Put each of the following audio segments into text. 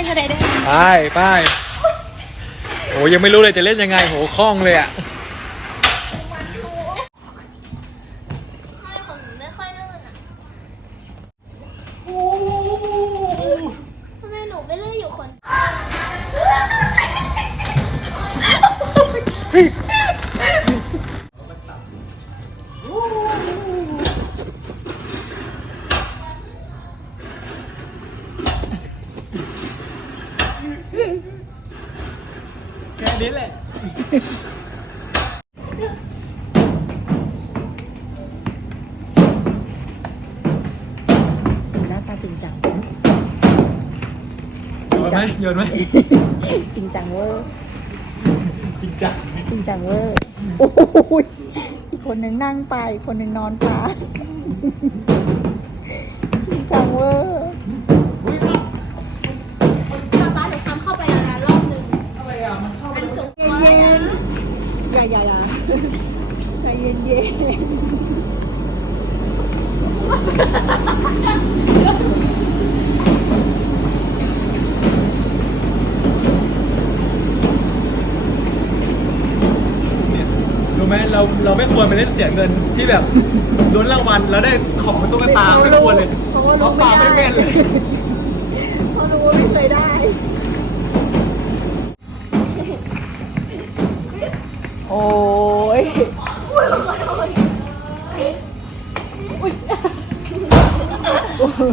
ล่นทะเลได้ไปไปโอ้ยังไม่รู้เลยจะเล่นยังไงโหคล่องเลยอะทำไมของหนูไม่ค่อยลื่นอะทำไมหนูไม่ลื่นอยู่คน แค่นี้แหละ หน้าตาจริงจัง โยนไหมโยนไหมจริงจังเวอร์จริงจังจริงจังเวอร์โอ้ยอีกคนหนึ่งนั่งไปอีกคนหนึ่งนอนป เย็นเย็นเนี่ยรู้ไหมเราเราไม่ควรไปเล่นเสียเงินที่แบบลุ้นรางวัลแล้วได้ของเป็นตุ๊กตาไม่ควรเลยเพราะเพว่าราะปลาไม่แม่นเลย เพราะรู้ว่าไม่เคยได้ ดู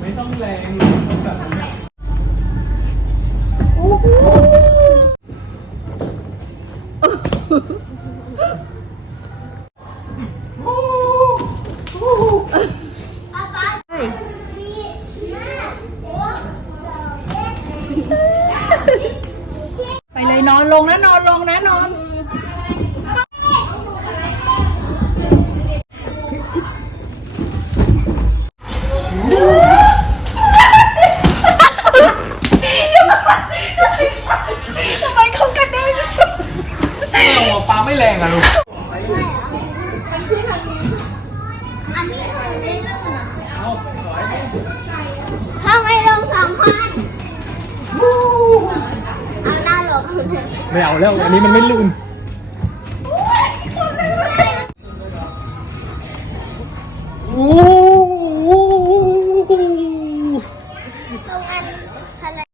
ไม่ต้องแรงแบบ นอนลงนะนอนลงนะนอน ทำไมเขากระเด้งเราปลาไม่แรงอะลูกอันนี้ทำไมไม่ลื่นอะ เอา ไม่เอาแล้ว อันนี้มันไม่ลุนอ้